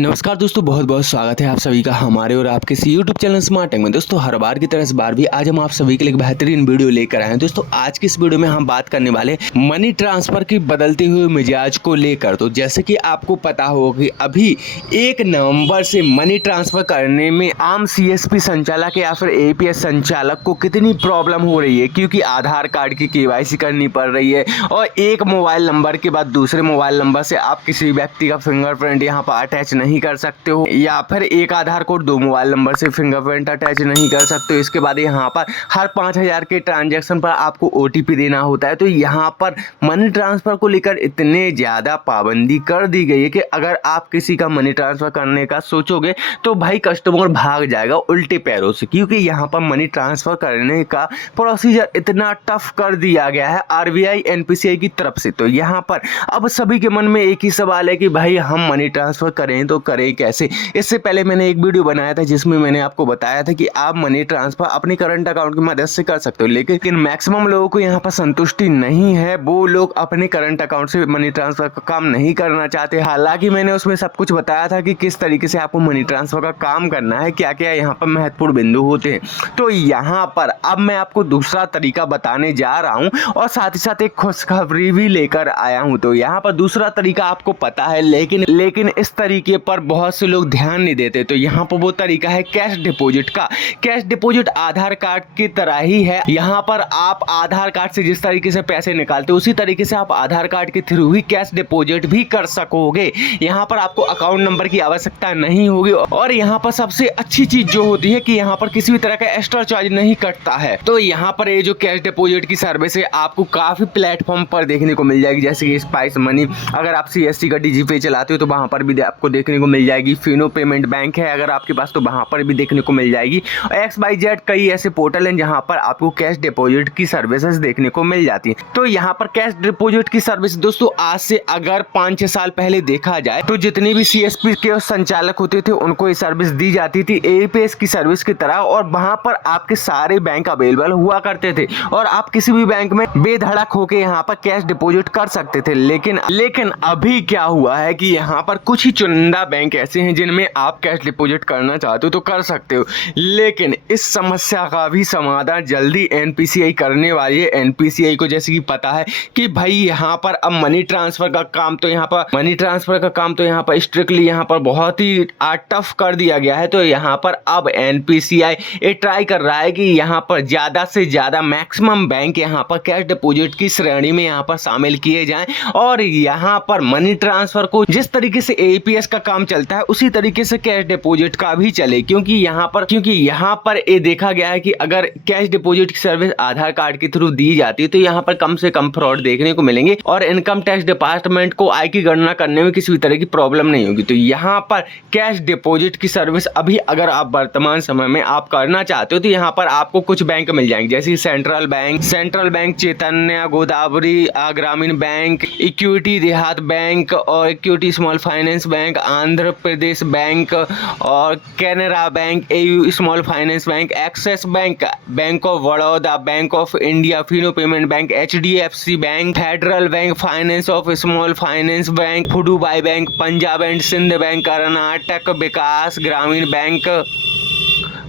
नमस्कार दोस्तों, बहुत बहुत स्वागत है आप सभी का हमारे और आपके इस यूट्यूब चैनल स्मार्ट टेक में। दोस्तों हर बार की तरह इस बार भी आज हम आप सभी के लिए एक बेहतरीन वीडियो लेकर आए हैं। दोस्तों आज की इस वीडियो में हम बात करने वाले मनी ट्रांसफर की बदलते हुए मिजाज को लेकर। तो जैसे कि आपको पता हो कि अभी 1 नवंबर से मनी ट्रांसफर करने में आम सीएसपी संचालक या फिर एपीएस संचालक को कितनी प्रॉब्लम हो रही है, क्योंकि आधार कार्ड की केवाईसी करनी पड़ रही है और एक मोबाइल नंबर के बाद दूसरे मोबाइल नंबर से आप किसी व्यक्ति का फिंगरप्रिंट यहाँ पर अटैच नहीं कर सकते हो, या फिर एक आधार कोड 2 मोबाइल नंबर से फिंगरप्रिंट अटैच नहीं कर सकते हो। इसके बाद यहाँ पर हर 5000 के ट्रांजैक्शन पर आपको ओटीपी देना होता है। तो यहाँ पर मनी ट्रांसफर को लेकर इतने ज़्यादा पाबंदी कर दी गई है कि अगर आप किसी का मनी ट्रांसफर करने का सोचोगे तो भाई कस्टमर भाग जाएगा उल्टे पैरों से, क्योंकि यहाँ पर मनी ट्रांसफर करने का प्रोसीजर इतना टफ कर दिया गया है आरबीआई एनपीसीआई की तरफ से। तो यहाँ पर अब सभी के मन में एक ही सवाल है कि भाई हम मनी ट्रांसफर करें तो करें कैसे। इससे पहले मैंने एक वीडियो बनाया था जिसमें मैंने आपको बताया था कि आप मनी ट्रांसफर अपने करंट अकाउंट की मदद से कर सकते हो, लेकिन मैक्सिमम लोगों को यहाँ पर संतुष्टि नहीं है। वो लोग अपने करंट अकाउंट से मनी ट्रांसफर का काम नहीं करना चाहते। हालांकि मैंने उसमें सब कुछ बताया था कि किस तरीके से आपको मनी ट्रांसफर का काम करना है, क्या क्या यहाँ पर महत्वपूर्ण बिंदु होते हैं। तो यहाँ पर अब मैं आपको दूसरा तरीका बताने जा रहा हूँ और साथ ही साथ एक खुशखबरी भी लेकर आया हूँ। तो यहाँ पर दूसरा तरीका आपको पता है, लेकिन इस तरीके पर बहुत से लोग ध्यान नहीं देते। तो यहाँ पर वो तरीका है कैश डिपॉजिट का। कैश डिपॉजिट आधार कार्ड की तरह ही है। यहाँ पर आप आधार कार्ड से जिस तरीके से पैसे निकालते हो उसी तरीके से आप आधार कार्ड के थ्रू ही कैश डिपॉजिट भी कर सकोगे। यहाँ पर आपको अकाउंट नंबर की आवश्यकता नहीं होगी और यहाँ पर सबसे अच्छी चीज जो होती है कि यहाँ पर किसी भी तरह का एक्स्ट्रा चार्ज नहीं कटता है। तो यहाँ पर ये जो कैश डिपॉजिट की सर्विस है आपको काफी प्लेटफॉर्म पर देखने को मिल जाएगी, जैसे कि स्पाइस मनी। अगर आप सीएससी का डीजीपे चलाते हो तो वहां पर भी आपको देखने को मिल जाएगी। फिनो पेमेंट बैंक है अगर आपके पास तो वहां पर भी देखने को मिल जाएगी। XYZ कई ऐसे पोर्टल हैं जहां पर आपको कैश डिपॉजिट की सर्विसेज देखने को मिल जाती है। तो यहाँ पर कैश डिपॉजिट की सर्विस दोस्तों आज से अगर 5-6 साल पहले देखा जाए तो जितनी भी सीएसपी के संचालक होते थे उनको ये सर्विस दी जाती थी एपीएस की सर्विस की तरह, और वहां पर आपके सारे बैंक अवेलेबल हुआ करते थे और आप किसी भी बैंक में बेधड़क होकर यहाँ पर कैश डिपॉजिट कर सकते थे। लेकिन अभी क्या हुआ है कि यहाँ पर कुछ ही चुनिंदा बैंक ऐसे हैं जिनमें आप कैश डिपॉजिट करना चाहते हो तो कर सकते हो, लेकिन इस समस्या का भी समाधान जल्दी एनपीसीआई करने वाली है। एनपीसीआई को जैसे कि पता है कि भाई यहाँ पर अब मनी ट्रांसफर का काम तो यहाँ पर स्ट्रिक्टली यहाँ पर बहुत ही टफ कर दिया गया है। तो यहाँ पर अब एनपीसीआई ये ट्राई कर रहा है कि यहाँ पर ज्यादा से ज्यादा मैक्सिमम बैंक यहाँ पर कैश डिपॉजिट की श्रेणी में यहाँ पर शामिल किए जाएं और यहाँ पर मनी ट्रांसफर को जिस तरीके से एपीएस का काम चलता है उसी तरीके से कैश डिपॉजिट का भी चले, क्योंकि यहाँ पर ये देखा गया है कि अगर कैश डिपॉजिट की सर्विस आधार कार्ड के थ्रू दी जाती है तो यहाँ पर कम से कम फ्रॉड देखने को मिलेंगे और इनकम टैक्स डिपार्टमेंट को आय की गणना करने में किसी भी तरह की प्रॉब्लम नहीं होगी। तो यहाँ पर कैश डिपॉजिट की सर्विस अभी अगर आप वर्तमान समय में आप करना चाहते हो तो यहाँ पर आपको कुछ बैंक मिल जाएंगे, जैसे central bank, Chaitanya, Godavari Grameen bank, equity देहात बैंक और equity small finance bank, Andhra Pradesh bank और Canara bank, AU small finance bank, Axis bank, bank of Baroda, bank of India, Fino payment bank, HDFC bank, federal bank, finance of small finance bank, Puduvai bank, Punjab and Sind bank, Karnataka Vikas Grameen bank,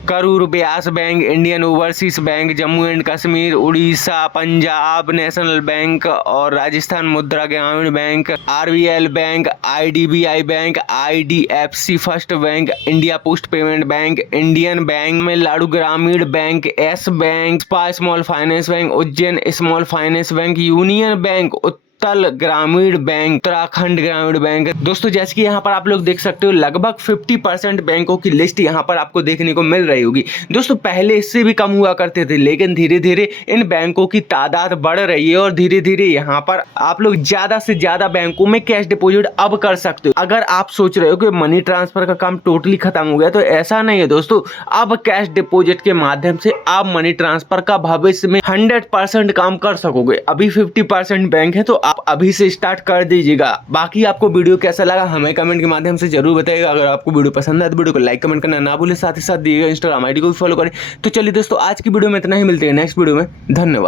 Karur Vysya bank, Indian overseas bank, Jammu and Kashmir, Orissa, Punjab national bank और राजस्थान मुद्रा ग्रामीण bank, RBL bank, IDBI bank, IDFC first bank, India post payment bank, Indian bank में लाडू ग्रामीण bank, S bank, spa small finance bank, Ujjain small finance bank, union bank, Utkal ग्रामीण bank, Uttarakhand ग्रामीण bank. दोस्तों जैसे कि यहाँ पर आप लोग देख सकते हो लगभग 50% बैंकों की लिस्ट यहाँ पर आपको देखने को मिल रही होगी। दोस्तों पहले इससे भी कम हुआ करते थे, लेकिन धीरे धीरे इन बैंकों की तादाद बढ़ रही है और धीरे धीरे यहाँ पर आप लोग ज्यादा से ज्यादा बैंकों में कैश डिपॉजिट अब कर सकते हो। अगर आप सोच रहे हो कि मनी ट्रांसफर का काम टोटली खत्म हो गया तो ऐसा नहीं है दोस्तों। अब कैश डिपॉजिट के माध्यम से आप मनी ट्रांसफर का भविष्य में 100% काम कर सकोगे। अभी 50% बैंक है तो आप अभी से स्टार्ट कर दीजिएगा। बाकी आपको वीडियो कैसा लगा हमें कमेंट के माध्यम से जरूर बताइएगा। अगर आपको वीडियो पसंद आए तो वीडियो को लाइक कमेंट करना ना भूलें, साथ ही साथ दिए गए इंस्टाग्राम आईडी को भी फॉलो करें। तो चलिए दोस्तों आज की वीडियो में इतना ही, मिलते हैं नेक्स्ट वीडियो में। धन्यवाद।